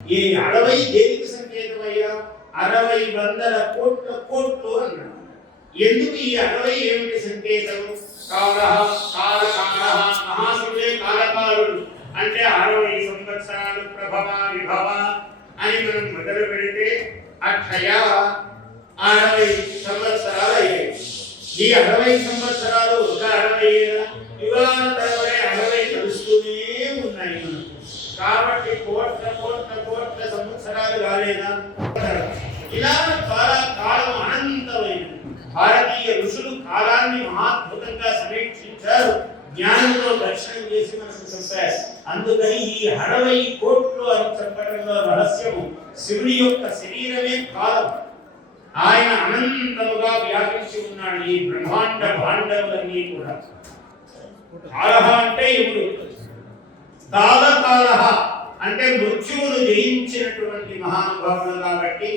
ఈ 60 దేనికి సంకేతమయ్యా? 60 వందల కోట్ల కోట్లు అన్నాడు. ఎందుకు ఈ 60 ఏమిటి సంకేతం? మహాశివుడే కాలకాలుడు అంటే 60 సంవత్సరాలు ప్రభవ విభవ అని మనం మొదలు పెడితే అక్షయ 60 సంవత్సరాలు అయ్యాయి. ఈ 60 సంవత్సరాలు ఒక 60 యుగాల తరబడి 60 కలుస్తూనే ఉన్నాయి మనకు. కాబట్టి కోట్ల కోట్ల కోట్ల సంవత్సరాలు కాలేదా? ఇలా చాలా కాలం అనంతమైనది. భారతీయ ఋషులు కాలాన్ని మహాద్భుతంగా సమీక్షించారు, జ్ఞానంలో దర్శనం చేసి మనకు చెప్పారు. అందుకని ఈ 60 కోట్లు అని చెప్పడంలో రహస్యము శివుడి యొక్క శరీరమే కాలం. ఆయన అనంతముగా వ్యాపించి ఉన్నాడు ఈ బ్రహ్మాండ భాండములన్నీ కూడా. కాలహ అంటే ఇప్పుడు కాలకాలహ అంటే మృత్యువును జయించినటువంటి మహానుభావుడు కాబట్టి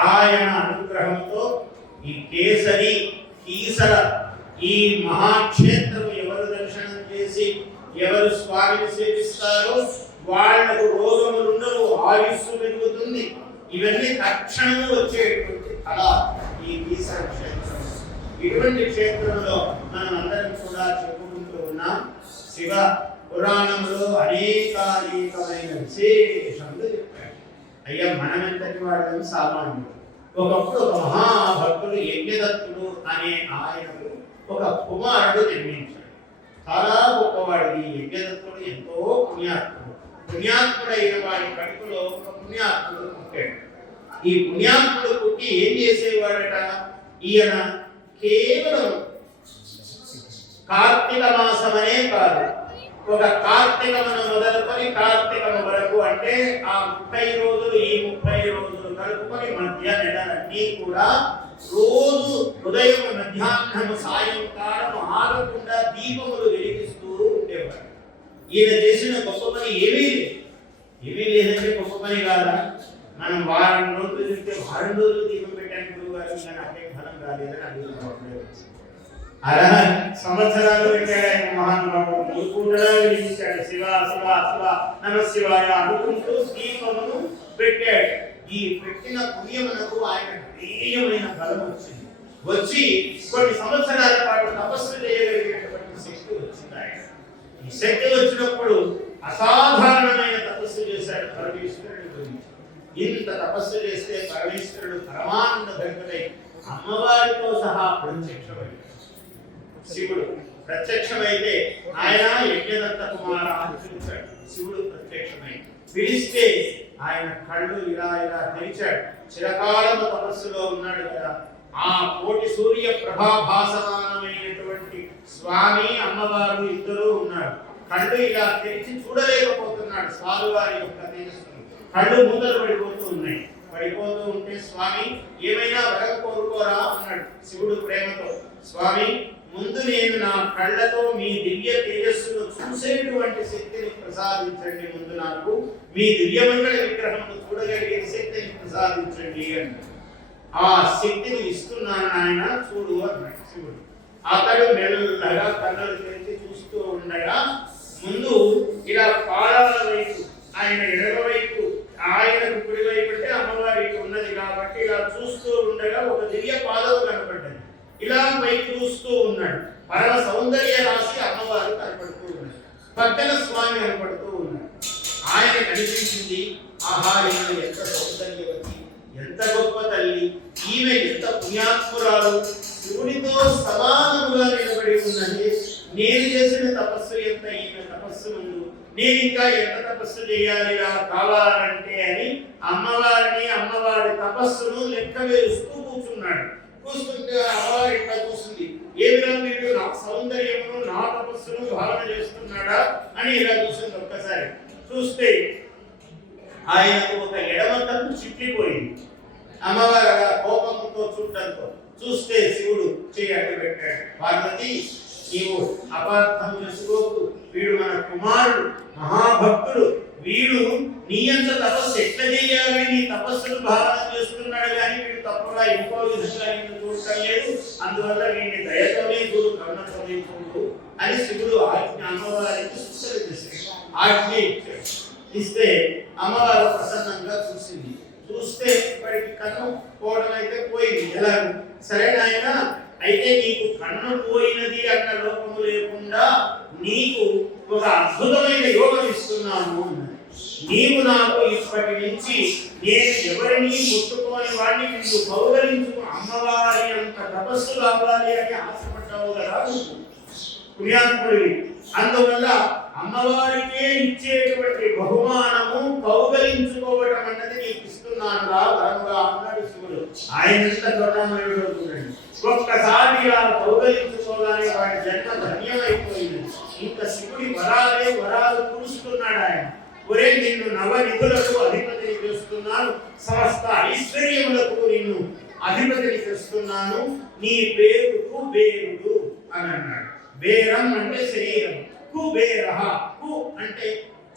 ఆయన అనుగ్రహంతో ఈ కేసరి కీసర ఈ మహాక్షేత్రం ఎవరు దర్శనం చేసి ఎవరు స్వామిని సేవిస్తారో వాళ్లకు రోగములుండవు, ఆయుస్సు పెరుగుతుంది. ఇవన్నీ తక్షణము వచ్చేటువంటి కళ ఈ కీసర క్షేత్రం. ఇటువంటి క్షేత్రంలో మనం అందరం కూడా చెప్పుకుంటూ ఉన్నాం. శివ పురాణంలో అనేకమైన విశేషములు చెప్పాడు. అయ్యా మనమెంతటి వాళ్ళని సామాన్యుడు. ఒకప్పుడు ఒక మహాభక్తుడు యజ్ఞదత్తుడు అనే ఆయనకు ఒక కుమారుడు జన్మించాడు. చాలా గొప్పవాడు ఈ యజ్ఞదత్తుడు, ఎంతో పుణ్యాత్ముడు. పుణ్యాత్ముడైన వాడి కడుపులో ఒక పుణ్యాత్ముడు పుట్టాడు. ఈ పుణ్యాత్ముడు పుట్టి ఏం చేసేవాడట? ఈయన కేవలం కార్తీక మాసమనే కాదు, ఒక కార్తీకమును మొదలుకొని కార్తీకము వరకు అంటే ఆ 30 రోజులు ఈ 30 రోజులు కలుపుకొని మధ్య నెలలన్నీ కూడా రోజు ఉదయం మధ్యాహ్నం సాయంకాలం ఆగకుండా దీపములు వెలిగిస్తూ ఉండేవాడు. ఈయన చేసిన గొప్ప పని ఏమీ లేదంటే గొప్ప పని కాదా? మనం వారం రోజులు తింటే వారం రోజులు దీపం పెట్టాను గురువు గారు, నాకే ఫలం రాలేదని అడుగుతున్నాడు. అలా సంవత్సరాలు పెట్టాడు ఆయన మహానుభావుడు. కూడా వెలిగించాడు. శివ శివ శివ నమ శివాయ అనుకుంటూ దీపమును పెట్టాడు. ఈ పెట్టిన పుణ్యమునకు ఆయన ధైర్యమైన బలం వచ్చింది. వచ్చి కొన్ని సంవత్సరాల పాటు తపస్సు చేయగలిగినటువంటి శక్తి వచ్చింది ఆయన. ఈ శక్తి వచ్చినప్పుడు అసాధారణమైన తపస్సు చేశాడు పరమేశ్వరుడి గురించి. ఇంత తపస్సు చేస్తే పరమేశ్వరుడు పరమానంద భరితుడై అమ్మవారితో సహా ప్రత్యక్షమయ్యాడు. శివుడు ప్రత్యక్షమైతే ఆయన యజ్ఞదత్త కుమార అని పిలిచాడు. శివుడు ప్రత్యక్షమై పిలిస్తే ఆయన కళ్ళు ఇలా ఇలా తెరిచాడు. చిరకాలము తపస్సులో ఉన్నాడు కదా, ఆ కోటి సూర్య ప్రభాభాసమానమైనటువంటి స్వామి అమ్మవారు ఇద్దరు ఉన్నారు. కళ్ళు ఇలా తెరిచి చూడలేకపోతున్నాడు స్వామివారి యొక్క తేజస్సును. కళ్ళు మూతలు పడిపోతూ ఉన్నాయి. పడిపోతూ ఉంటే స్వామి ఏమైనా వరం కోరుకోరా అన్నాడు శివుడు ప్రేమతో. స్వామి ముందు నేను నా కళ్ళతో మీ దివ్య తేజస్సును చూసేటువంటి శక్తిని ప్రసాదించండి, ముందు నాకు మీ దివ్యమంగళ విగ్రహంను చూడగలిగే శక్తిని ప్రసాదించండి అని. ఆ శక్తిని ఇస్తున్నాను ఆయన చూడు అన్నాడు శివుడు. అతడు మెల్లగా కళ్ళను తెరిచి చూస్తూ ఉండగా ముందు ఇలా పాదాల వైపు ఆయన ఎడమవైపు ఆయనకు కుడివైపు అంటే అమ్మవారికి ఉన్నది కాబట్టి ఇలా చూస్తూ ఉండగా ఒక దివ్య పాదం కనపడ్డది. ఇలా పైకి చూస్తూ ఉన్నాడు. పరమ సౌందర్య రాశి అమ్మవారు కనపడుతూ ఉన్నాడు. పక్కన స్వామి కనపడుతూ ఉన్నాడు. ఆయన కనిపించింది. ఆహా ఈమె ఎంత సౌందర్యవతి, ఎంత గొప్ప తల్లి, ఈమె ఎంత పుణ్యాత్మురాలు, శివుడితో సమానముగా నిలబడి ఉన్నది. నేను చేసిన తపస్సు ఎంత ఈమె తపస్సు ముందు, నేను ఇంకా ఎంత తపస్సు చేయాలి కావాలంటే అని అమ్మవారి తపస్సును లెక్క వేస్తూ కూర్చున్నాడు. చూస్తుంటే అమ్మవారి ఇట్లా చూస్తుంది. ఏమిరా మీరు నా సౌందర్యమును నా తపస్సును భావన చేస్తున్నాడా అని ఇలా చూసింది. ఒక్కసారి చూస్తే ఆయనకు ఒక ఎడమ కన్ను చిట్లిపోయింది. అమ్మవారు అలా కోపంతో చూడటంతో చూస్తే శివుడు చేయి అడ్డు పెట్టాడు. పార్వతి నీవు అపార్థం చేసుకోకు, వీడు మన కుమారుడు, మహాభక్తుడు, వీడు నీ అంత తపస్సు ఎట్లా చేయాలని నీ తపస్సును భావన చేస్తున్నాడు కానీ వీడు తప్పుగా ఇంకో విధంగా నిన్ను చూడటం లేదు. అందువల్ల వీడిని దయతోనే చూడు, కరుణతోనే చూడు అని శివుడు అమ్మవారికి ఆజ్ఞ ఇచ్చాడు. ఇస్తే అమ్మవారు ప్రసన్నంగా చూసింది. చూస్తే వాడికి కన్ను పోవడం అయితే పోయింది. ఎలా సరే నాయన, అయితే నీకు కన్ను పోయినది అన్న లోపము లేకుండా నీకు ఒక అద్భుతమైన యోగం ఇస్తున్నాను అన్నది. నీవు నాకు ఇప్పటి నుంచి నేను ఎవరిని ముట్టుకోని వాడిని నిన్ను కౌగలించుకు అమ్మవారి అంత తపస్సు కావాలి అని ఆశపడ్డావు కదా పుణ్యాత్ముడివి. అందువల్ల అమ్మవారికే ఇచ్చేటువంటి బహుమానము కౌగలించుకోవటం అన్నది నీకు ఇస్తున్నానుగా వరంగా అన్నాడు శివుడు. ఆయన ఎంత గొడవమయుడు చూడండి. ఒక్కసారి ఇలా కౌగలించుకోగానే వాడి జన్మ ధన్యమైపోయింది. ఇంకా శివుడి వరాలు కురుస్తున్నాడు ఆయన. ఒరే, నిన్ను నవనిధులకు అధిపతిని చేస్తున్నాను, సమస్త ఐశ్వర్యములకు నిన్ను అధిపతిని చేస్తున్నాను, నీ పేరు కుబేరుడు అని అన్నాడు. బేరం అంటే శరీరం, కుబేరః, కు అంటే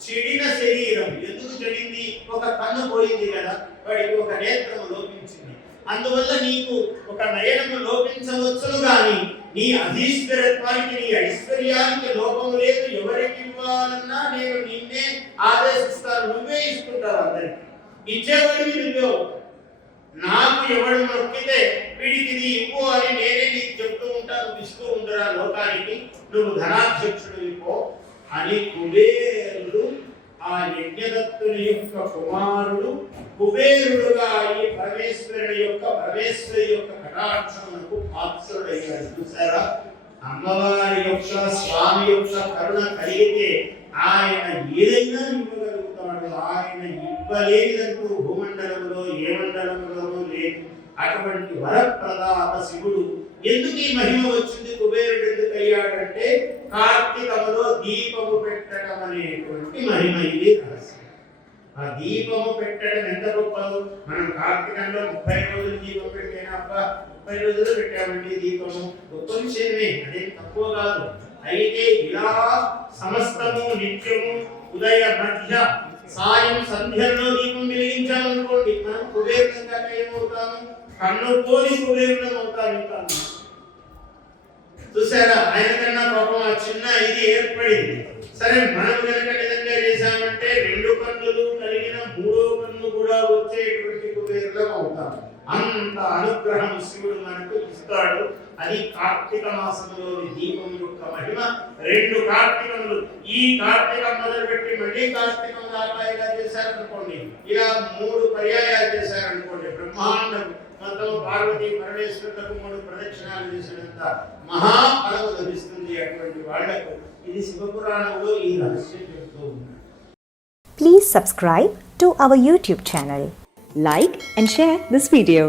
చెడిన శరీరం. ఎందుకు చెడింది? ఒక కన్ను పోయింది కదా, వాడికి ఒక నేత్రము లోపించింది. అందువల్ల నీకు ఒక నయనము లోపించవచ్చును కానీ నీ అధీశ్వరత్వానికి, నీ ఐశ్వర్యానికి లోపము లేదు. ఎవరికి ఇవ్వాలన్నా నేను నిన్నే ఆదేశిస్తాను, నువ్వే ఇస్తుంటావు. అందరికి ఇచ్చేవాడివి నువ్వే. నాకు ఎవడు మొక్కితే వీడికి ఇది ఇవ్వు అని నేనే నీకు చెప్తూ ఉంటాను, ఇస్తూ ఉండరా లోకానికి, నువ్వు ధనాధ్యక్షుడు ఇవ్వు అని కుబేరుడు, ఆ యజ్ఞదత్తుని యొక్క కుమారుడు కుబేరుడుగా ఈ పరమేశ్వరి యొక్క కటాక్షమునకు పాత్రుడయ్యాడు. చూసారా, అమ్మవారి యొక్క స్వామి యొక్క కరుణ కలిగితే ఆయన ఏదైనా ఇవ్వగలుగుతాడు. ఆయన ఇవ్వలేదంటూ భూమండలంలో ఏ మండలంలోనూ లేదు. అటువంటి వరప్రదాత శివుడు. ఎందుకు ఈ మహిమ వచ్చింది? కుబేరుడు ఎందుకు అయ్యాడంటే కార్తీకములో దీపము పెట్టడం అనేటువంటి మహిమ. ఇది రహస్యం. ఆ దీపము పెట్టడం ఎంత గొప్పదో. మనం కార్తీకంలో 30 రోజులు దీపం పెట్టినా, 30 రోజులు పెట్టామండి దీపము, గొప్ప విషయమే, అదేం తక్కువ కాదు. అయితే ఇలా సమస్తము నిత్యము ఉదయ మధ్య సాయం సంధ్యల్లో దీపం వెలిగించామనుకోండి, మనం కుబేరులంగా ఏమవుతాము? కన్ను పోలి కుబేరులం అవుతాం. ఇంకా చూసారా, ఆయన కన్నా పాపం ఆ చిన్న ఇది ఏర్పడింది. సరే, మనం కనుక నిజంగా చేశామంటే 2 కన్నులు కలిగిన 3వ కన్ను కూడా వచ్చేటువంటి కుబేరులం అవుతాం. అంత అనుగ్రహం శివుడు మనకు ఇస్తాడు. అది కార్తీక మాసంలోని దీపం యొక్క మహిమ. 2 కార్తీకములు, ఈ కార్తీకం మొదలుపెట్టి మళ్ళీ కార్తీకం దాకా ఇలా చేశారనుకోండి, ఇలా 3 పర్యాయాలు చేశారనుకోండి, బ్రహ్మాండం మొత్తం పార్వతీ పరమేశ్వరులకు 3 ప్రదక్షిణాలు చేసినంత మహాఫలము లభిస్తుంది అటువంటి వాళ్లకు. ఇది శివపురాణంలో ఈ రహస్యం చెప్తూ ఉంది. Please subscribe to our YouTube channel. Like and share this video.